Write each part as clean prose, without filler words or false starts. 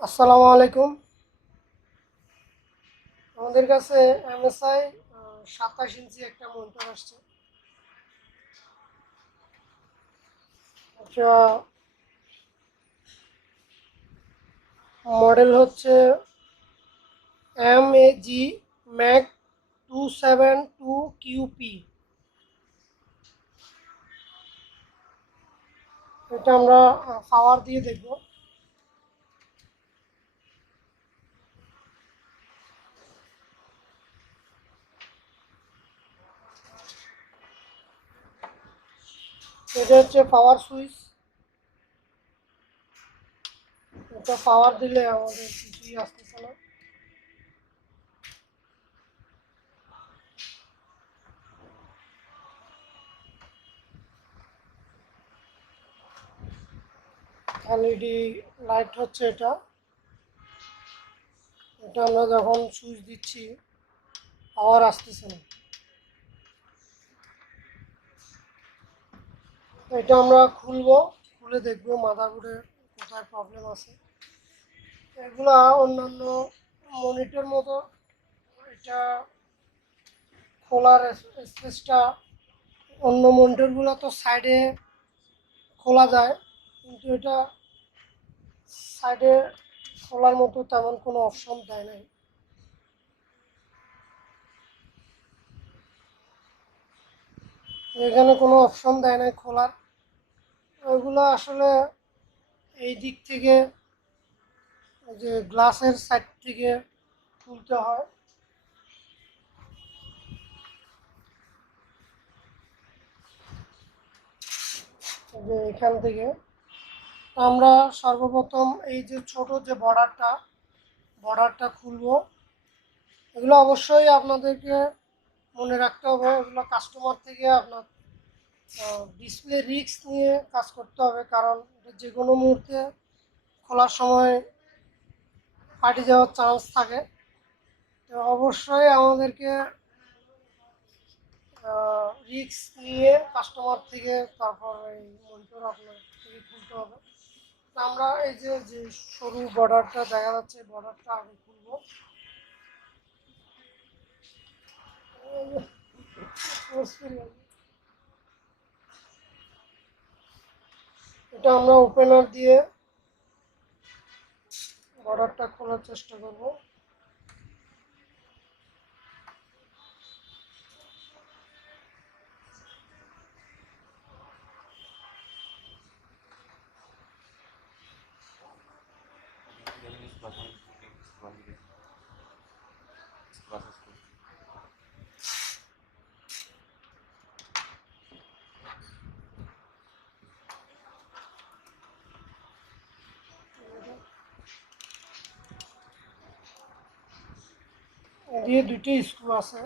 আসসালামু আলাইকুম। আমাদের কাছে এমএসআই 27 ইঞ্চি একটা মনিটর আসছে। এটা মডেল হচ্ছে MAG ম্যাক 272QP। এটা আমরা পাওয়ার দিয়ে দেখব। এটা হচ্ছে পাওয়ার সুইচ। এটা পাওয়ার দিলে আমাদের কিছুই আসতেছে না। এলইডি লাইট হচ্ছে এটা। এটা আমরা যখন সুইচ দিচ্ছি পাওয়ার আসতেছে না। এটা আমরা খুলবো, খুলে দেখবো মাদারবোর্ডে কোথায় প্রবলেম আছে। এগুলা অন্যান্য মনিটর মতো এটা খোলার স্পেসটা, অন্য মনিটরগুলো তো সাইডে খোলা যায়, কিন্তু এটা সাইডে খোলার মতো তেমন কোনো অপশন দেয় নাই। এখানে কোনো অপশন দেয় নাই খোলার। ওইগুলো আসলে এই দিক থেকে, যে গ্লাসের সাইড থেকে খুলতে হয়। যে এখান থেকে আমরা সর্বপ্রথম এই যে ছোট যে বর্ডারটা খুলবো। এগুলো অবশ্যই আপনাদেরকে মনে রাখতে হবে, এগুলো কাস্টমার থেকে আপনার ডিসপ্লে রিস্ক নিয়ে কাজ করতে হবে, কারণ এটা যে কোনো মুহূর্তে খোলার সময় ফাটে যাওয়ার চান্স থাকে। তো অবশ্যই আমাদেরকে রিস্ক নিয়ে কাস্টমার থেকে তারপর এই মনিটর আপনার থেকে খুলতে হবে। তো আমরা এই যে যে সরু বর্ডারটা দেখা যাচ্ছে, বর্ডারটা আগে খুলবো। এটা আমরা ওপেনার দিয়ে বর্ডারটা খোলার চেষ্টা করব। এদিকে দুটো স্ক্রু আছে,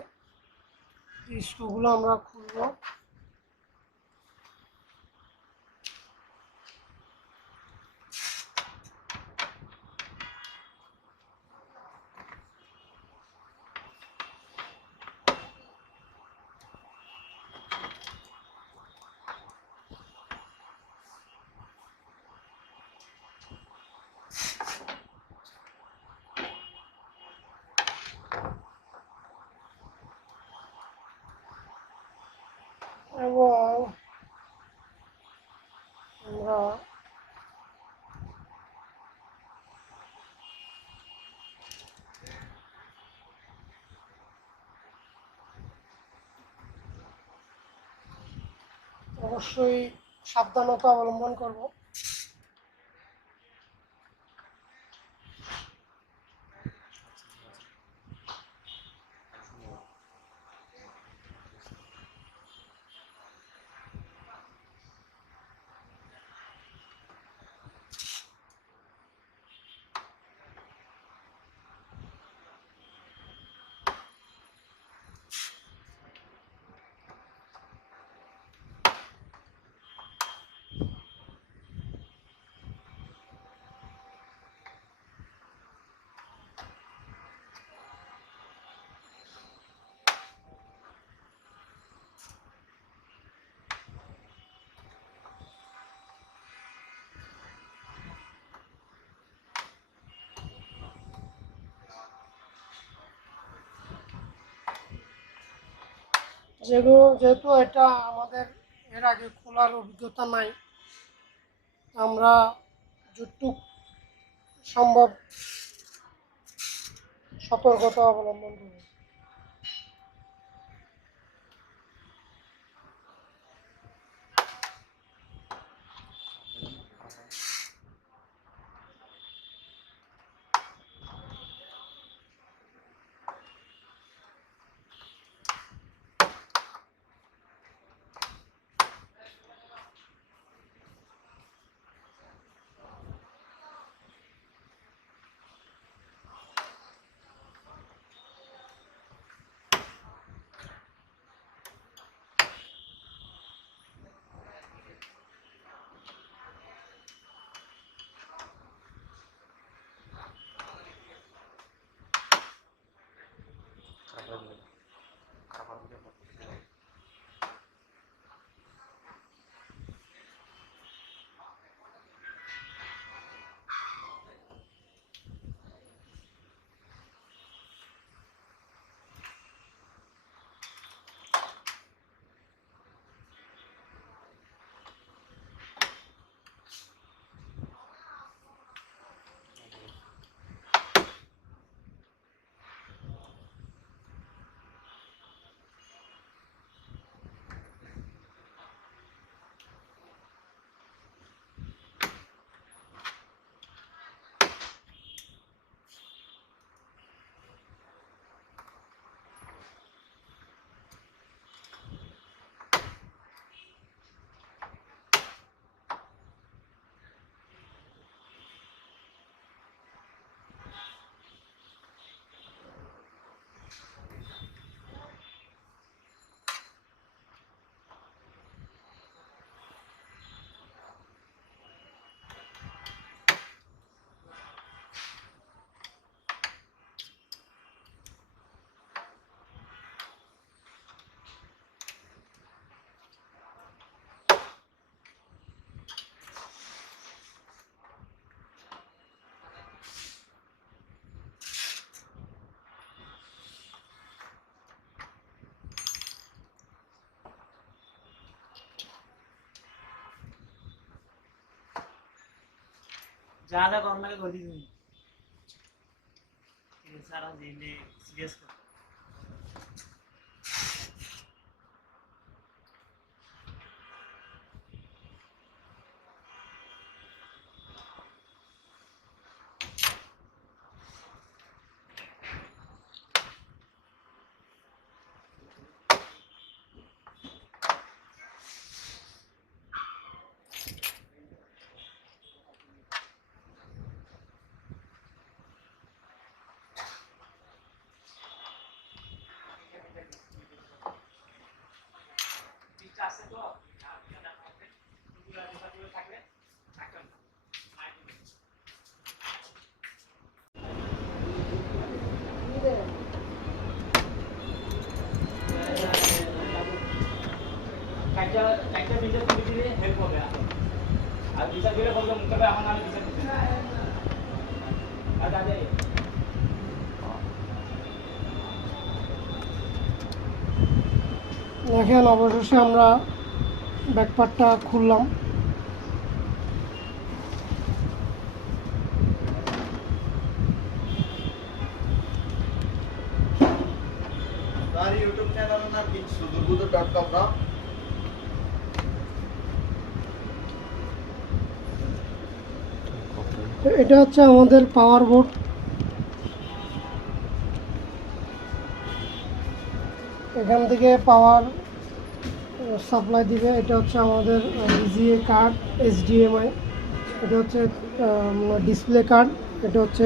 এই স্ক্রুগুলো আমরা খুলবো। এবং আমরা অবশ্যই সাবধানতা অবলম্বন করব। যেহেতু এটা আমাদের এর আগে খোলার অভিজ্ঞতা নাই, আমরা যতটুক সম্ভব সতর্কতা অবলম্বন করব। যা যা করোনা के कर दी ये सारा जेने सीरियस कर একটা বিচার করে দিলে হেল্প হবে আর বিচার দিলে বলবে মুখে আমার নামে বিচার দিতে আর দাদা দেখেন, অবশেষে আমরা ব্যাকপার্টটা খুললাম। তার ইউটিউব চ্যানেলের নাম কি? সুদূরবুদু.com না? এটা হচ্ছে আমাদের পাওয়ার বোর্ড। এখান থেকে পাওয়ার সাপ্লাই দিবে। এটা হচ্ছে আমাদের ভিজিএ কার্ড, এইচডিএমআই। এটা হচ্ছে ডিসপ্লে কার্ড। এটা হচ্ছে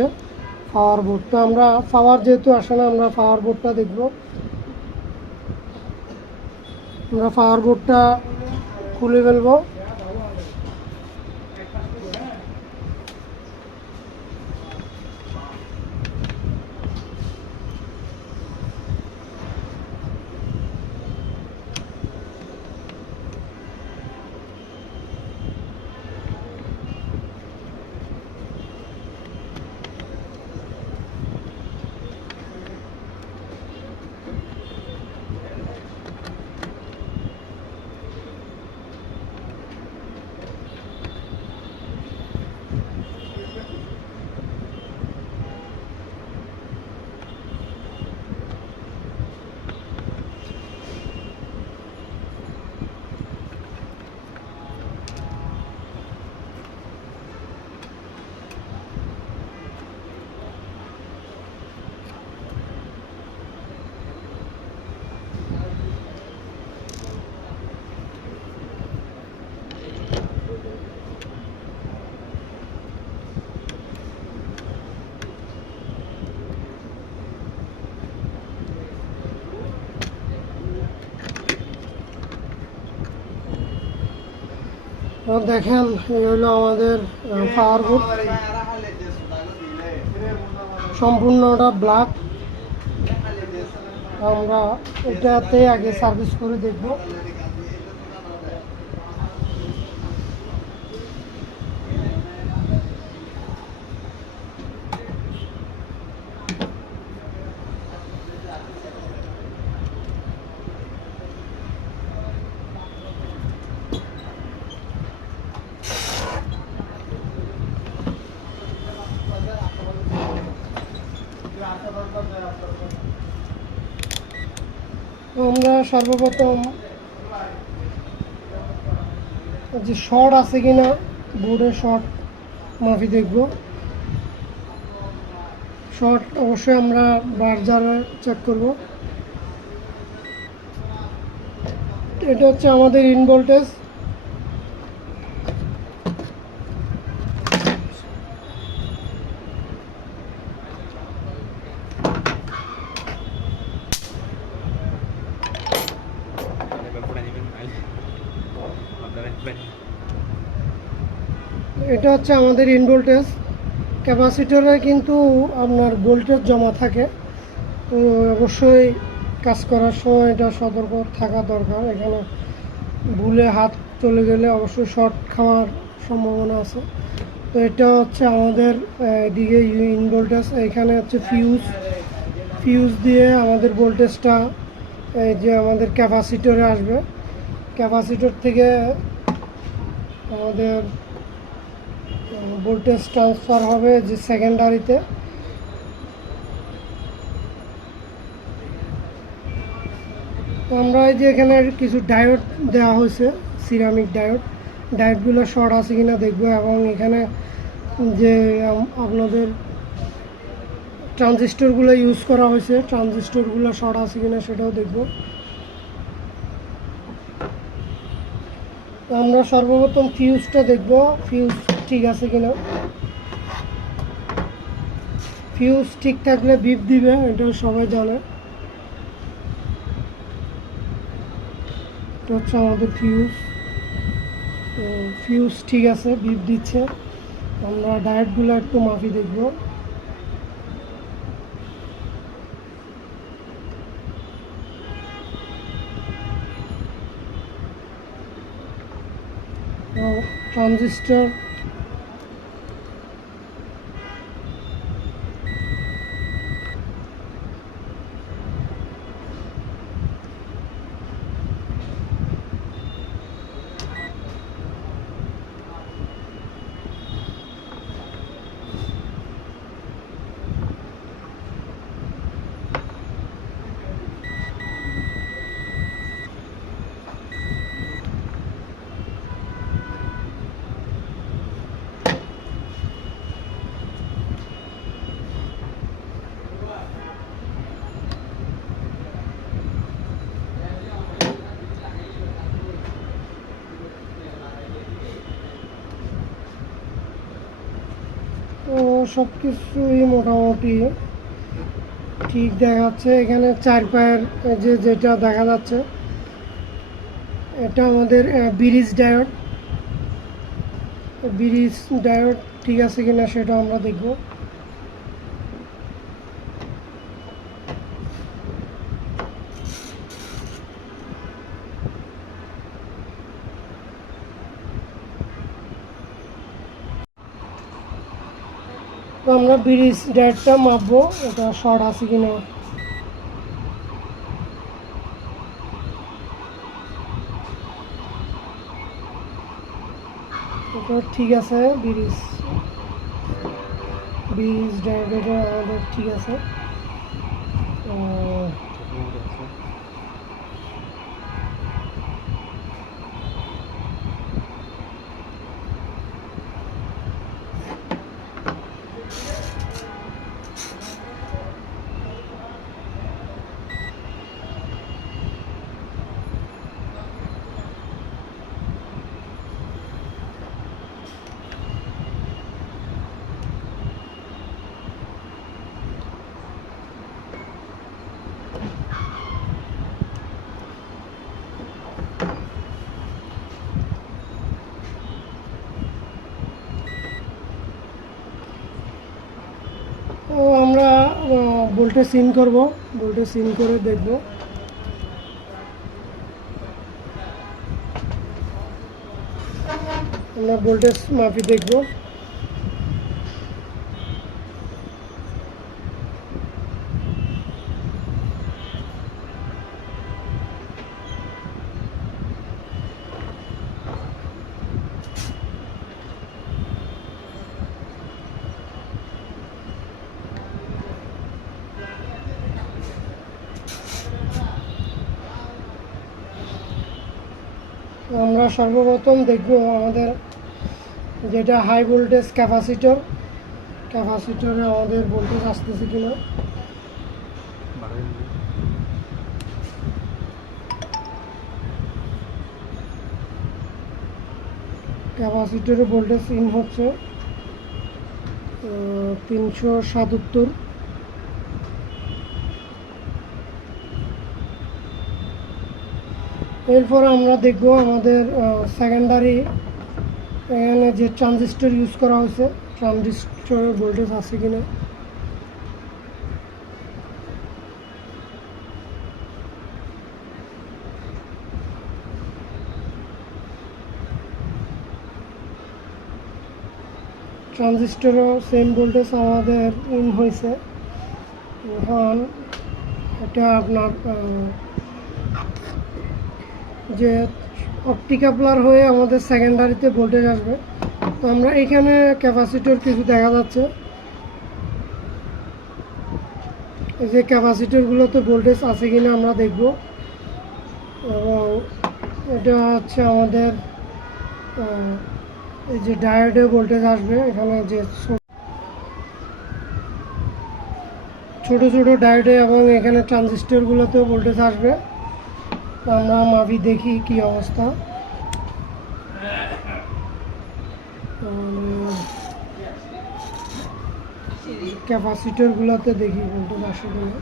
পাওয়ার বোর্ড। তো আমরা পাওয়ার যেহেতু আসে না, আমরা পাওয়ার বোর্ডটা দেখব। আমরা পাওয়ার বোর্ডটা খুলে ফেলবো। দেখেন এই হলো আমাদের পাওয়ার বোর্ড, সম্পূর্ণটা ব্ল্যাক। আমরা এটাতে আগে সার্ভিস করে দেখব। আমরা সর্বপ্রথম যে শর্ট আছে কিনা বোর্ডে শর্ট মাফি দেখব। শর্ট অবশ্যই আমরা বার্জারে চেক করব। এটা হচ্ছে আমাদের ইন ভোল্টেজ। এটা হচ্ছে আমাদের ইন ভোল্টেজ। ক্যাপাসিটরে কিন্তু আপনার ভোল্টেজ জমা থাকে, তো অবশ্যই কাজ করার সময় এটা সতর্ক থাকা দরকার। এখানে ভুলে হাত চলে গেলে অবশ্যই শর্ট খাওয়ার সম্ভাবনা আছে। তো এটা হচ্ছে আমাদের এদিকে ইন ভোল্টেজ। এখানে হচ্ছে ফিউজ দিয়ে আমাদের ভোল্টেজটা এই যে আমাদের ক্যাপাসিটরে আসবে। ক্যাপাসিটর থেকে আমাদের ভোল্টেজ ট্রান্সফার হবে যে সেকেন্ডারিতে। আমরা এই যে এখানে কিছু ডায়োড দেওয়া হয়েছে, সিরামিক ডায়োডগুলো শর্ট আছে কিনা দেখবো, এবং এখানে যে আপনাদের ট্রানজিস্টরগুলো ইউজ করা হয়েছে ট্রানজিস্টরগুলো শর্ট আছে কিনা সেটাও দেখব। আমরা সর্বপ্রথম ফিউজটা দেখব, ফিউজ ঠিক আছে কিনা। ফিউজ ঠিক থাকলে বিপ দিবে, এটা সবাই জানে। এটা হচ্ছে আমাদের ফিউজ। তো ফিউজ ঠিক আছে, বিপ দিচ্ছে। আমরা ডায়োডগুলো একটু মাপি দেখব। ট্রানজিস্টর তো সব কিছুই মোটামুটি ঠিক দেখাচ্ছে। এখানে 4 পায়ের যেটা দেখা যাচ্ছে এটা আমাদের ব্রিজ ডায়োড ঠিক আছে কিনা সেটা আমরা দেখব। তো আমরা ব্রিজ ডায়োডটা মাপবো, এটা শর্ট আছে কিনা। এটা ঠিক আছে, ব্রিজ ডায়োড আমাদের ঠিক আছে। ভোল্টেজ সিন করব, ভোল্টেজ সিন করে দেখব। আমরা ভোল্টেজ মাপি দেখব। আমরা সর্বপ্রথম দেখব আমাদের যেটা হাই ভোল্টেজ ক্যাপাসিটর, ক্যাপাসিটরে আমাদের ভোল্টেজ আসতেছে কিনা। ক্যাপাসিটরে ভোল্টেজ ইন হচ্ছে 377। এরপর আমরা দেখব আমাদের সেকেন্ডারি এখানে যে ট্রানজিস্টর ইউজ করা হয়েছে, ট্রানজিস্টরের ভোল্টেজ আছে কিনা। ট্রানজিস্টরও সেম ভোল্টেজ আমাদের ইন হয়েছে। এখন এটা আপনার যে অপটিকাপলার হয়ে আমাদের সেকেন্ডারিতে ভোল্টেজ আসবে। তো আমরা এখানে ক্যাপাসিটর কিছু দেখা যাচ্ছে, এই যে ক্যাপাসিটরগুলোতে ভোল্টেজ আছে কিনা আমরা দেখব। এবং এটা হচ্ছে আমাদের এই যে ডায়োডে ভোল্টেজ আসবে, এখানে যে ছোট ছোট ডায়োডে এবং এখানে ট্রানজিস্টরগুলোতেও ভোল্টেজ আসবে। তো আমরা মাপি দেখি কি অবস্থা। ক্যাপাসিটরগুলোতে দেখি ভোল্টেজ আসে কিনা।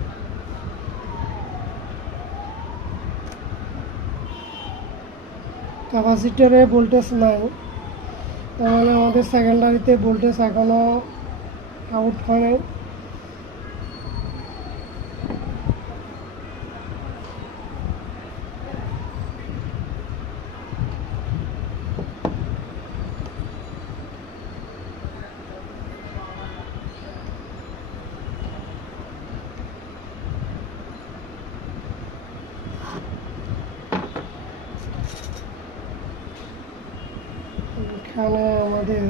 ক্যাপাসিটরে ভোল্টেজ নাই, তার মানে আমাদের সেকেন্ডারিতে ভোল্টেজ এখনও আউট হয় নাই। এখানে আমাদের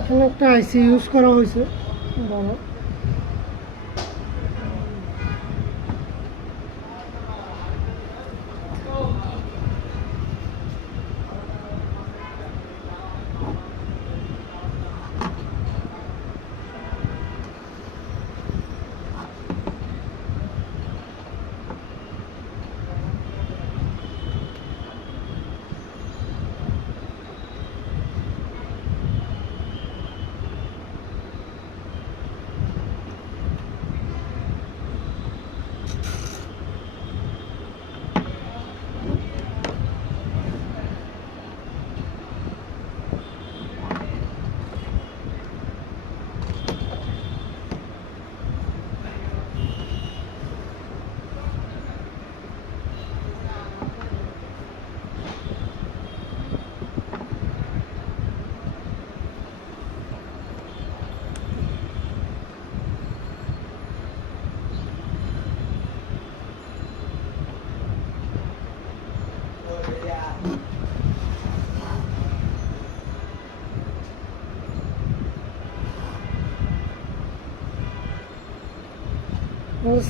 এখানে একটা আইসি ইউজ করা হয়েছে বড়।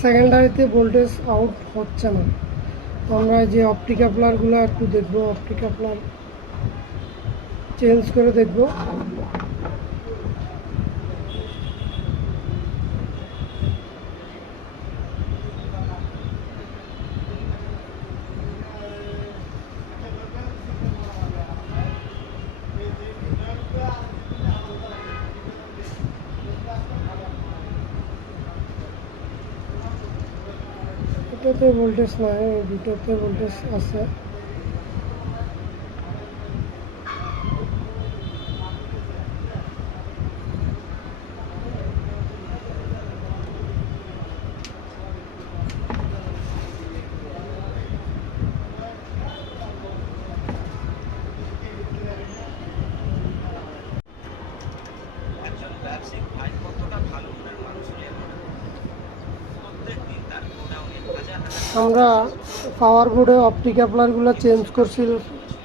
সেকেন্ডারিতে ভোল্টেজ আউট হচ্ছে না। আমরা যে অপটিক কাপলারগুলো একটু দেখবো, অপটিক কাপলার চেঞ্জ করে দেখবো। এটাতে ভোল্টেজ নাই, দুটোতে ভোল্টেজ আছে। একজন ব্যবসায়িক ভাই কতটা ভালো মনের মানুষ হলে প্রত্যেকদিন তার গোডাউনে হাজার হাজার আমরা পাওয়ার বোর্ডে অপটিক কাপলারগুলো চেঞ্জ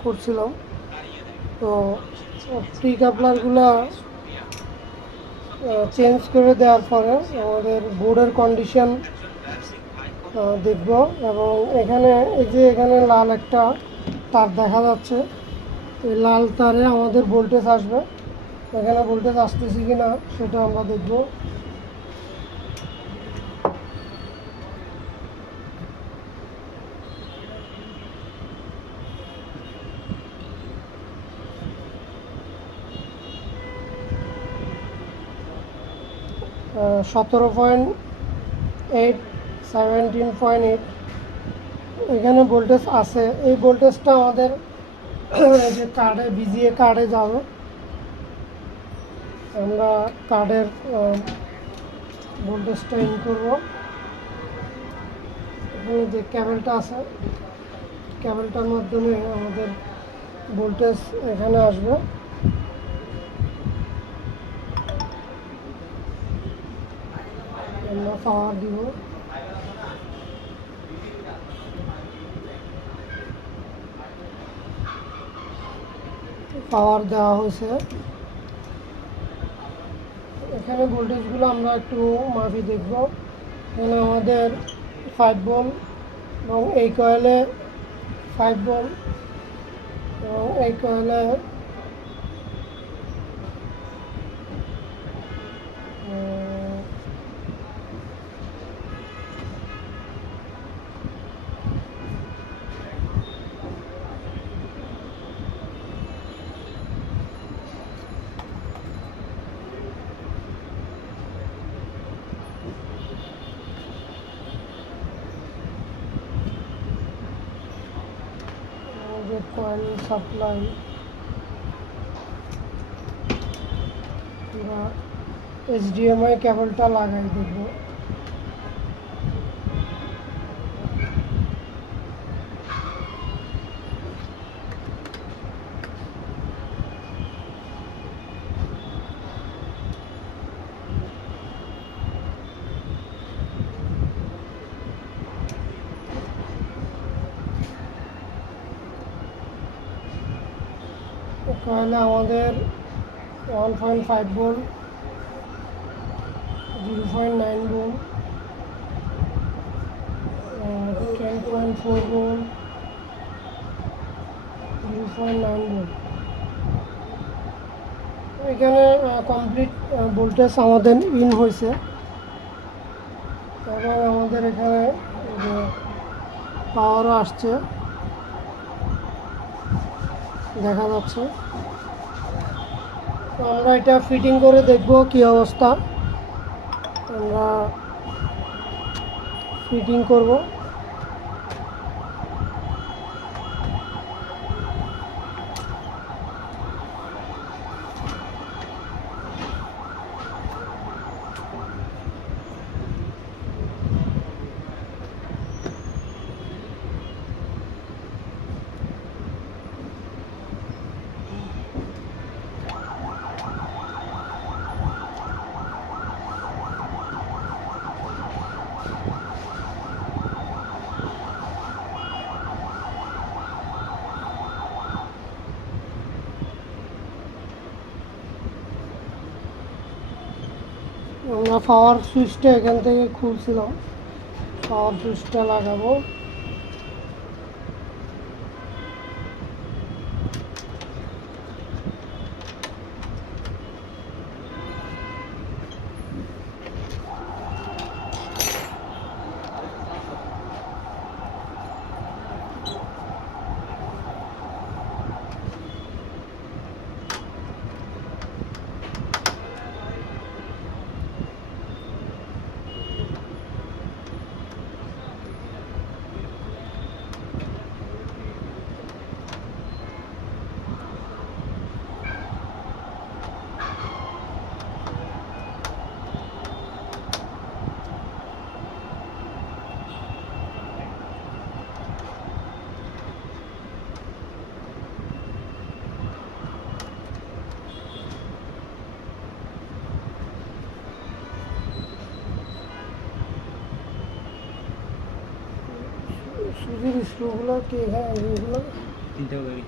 করছিলাম। হারিয়ে দেয় তো অপটিক কাপলারগুলো চেঞ্জ করে দেওয়ার পরে আমাদের বোর্ডের কন্ডিশন একজন ব্যবসায়িক ভাই দেখব। এবং এখানে এই যে এখানে লাল একটা তার দেখা যাচ্ছে, এই লাল তারে আমাদের ভোল্টেজ আসবে। এখানে ভোল্টেজ আসতেছে কি না সেটা আমরা দেখব। আহ, 17.8, 17.8 এখানে ভোল্টেজ আছে। এই ভোল্টেজটা আমাদের এই যে কার্ডে ভিজিএ কার্ডে যাবে। আমরা কার্ডের ভোল্টেজটা ইন করব। এখানে যে ক্যাবেলটা আছে, ক্যাবেলটার মাধ্যমে আমাদের ভোল্টেজ এখানে আসবে। আমরা পাওয়ার দিব। পাওয়ার দেওয়া হয়েছে। এখানে ভোল্টেজগুলো আমরা একটু মাপি দেখব। এখানে আমাদের 5 ভোল্ট এবং এই কয়েলে 5 ভোল্ট এবং এই কয়েলে আমাদের কয়েল সাপ্লাই আমরা এইচডিএমআই কেবলটা লাগাই দেখব। কয়েলে আমাদের 1.5 ভোল্ট, 0.9 ভোল্ট, 10.4 ভোল্ট, 0.9 ভোল্ট। এখানে কমপ্লিট ভোল্টেজ আমাদের ইন হয়েছে। এবং আমাদের এখানে যে পাওয়ারও আসছে দেখা যাচ্ছে। তো আমরা এটা ফিটিং করে দেখব কি অবস্থা। আমরা ফিটিং করব। আমরা পাওয়ার সুইচটা এখান থেকে খুলছিলাম। পাওয়ার সুইচটা লাগাবো। সুজির স্ক্রুগুলো কি হ্যাঁ এইগুলো তিনটা গাড়ি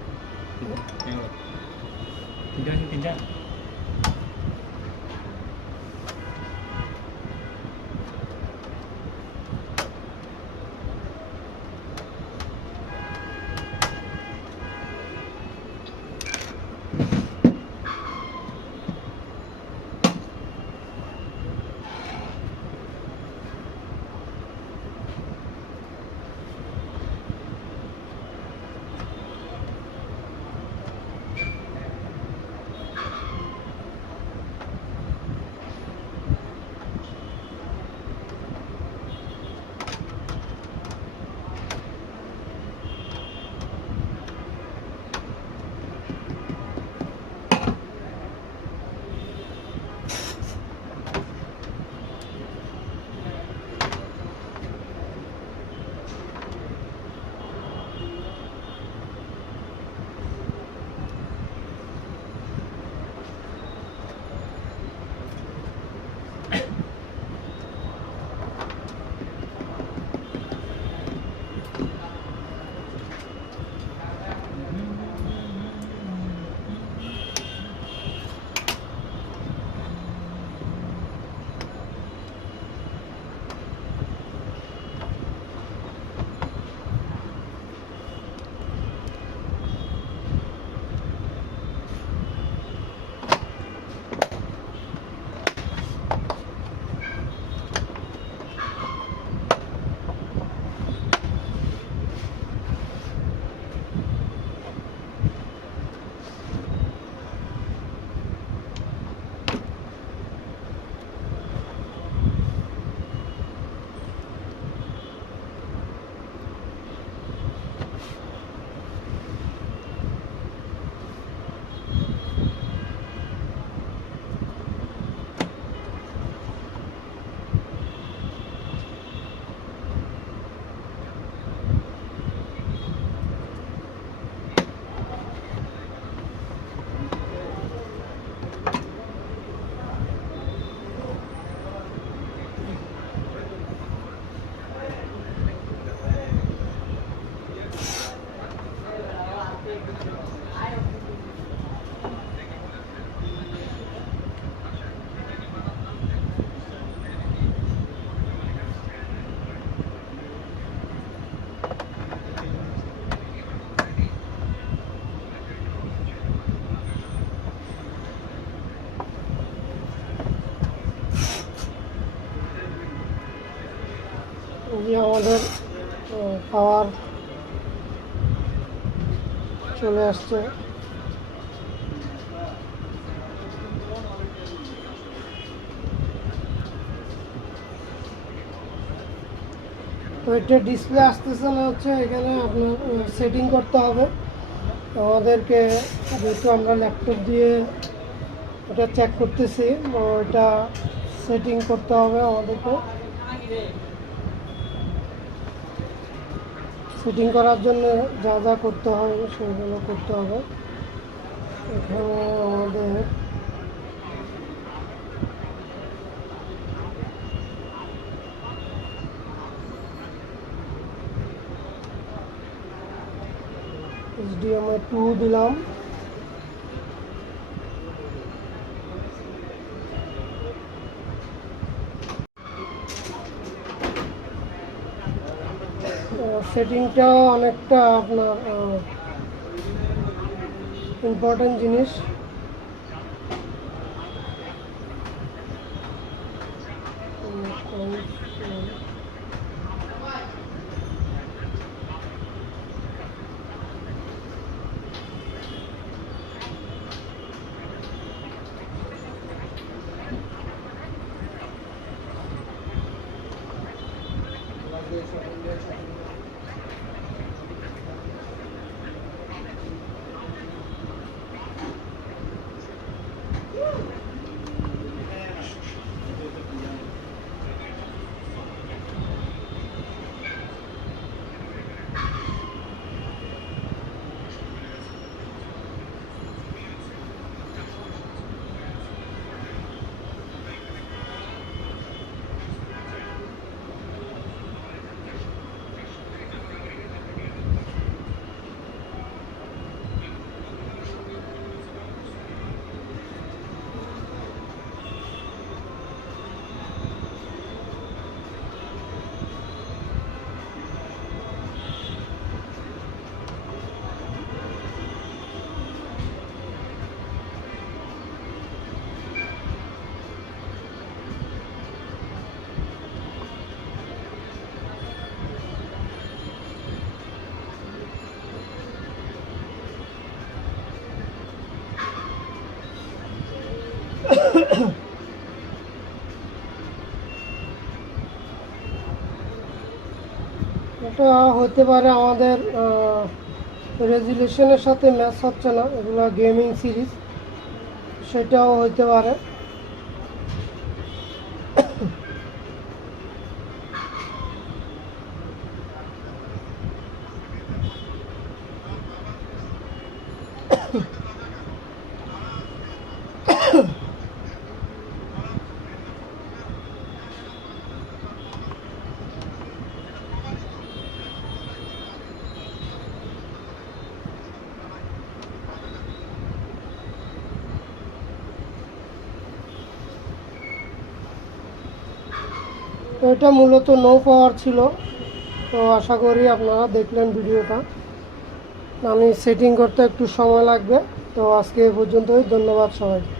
তিনটা তিনটা যে আমাদের পাওয়ার চলে আসছে। তো এটা ডিসপ্লে আসতেছে না, হচ্ছে এখানে আপনার সেটিং করতে হবে আমাদেরকে। যেহেতু আমরা ল্যাপটপ দিয়ে এটা চেক করতেছি, এটা সেটিং করতে হবে আমাদেরকে। সেটিং করার জন্য যা যা করতে হয় সেগুলো করতে হবে। এখানে আমাদের HDMI 2 দিলাম। সেটিংটাও অনেকটা আপনার ইম্পর্টেন্ট জিনিস। এটা হতে পারে আমাদের রেজুলেশনের সাথে ম্যাচ হচ্ছে না, এগুলো গেমিং সিরিজ, সেটাও হতে পারে। তো এটা মূলত নো পাওয়ার ছিল। তো আশা করি আপনারা দেখলেন ভিডিওটা। আমি সেটিং করতে একটু সময় লাগবে। তো আজকে এ পর্যন্তই, ধন্যবাদ সবাইকে।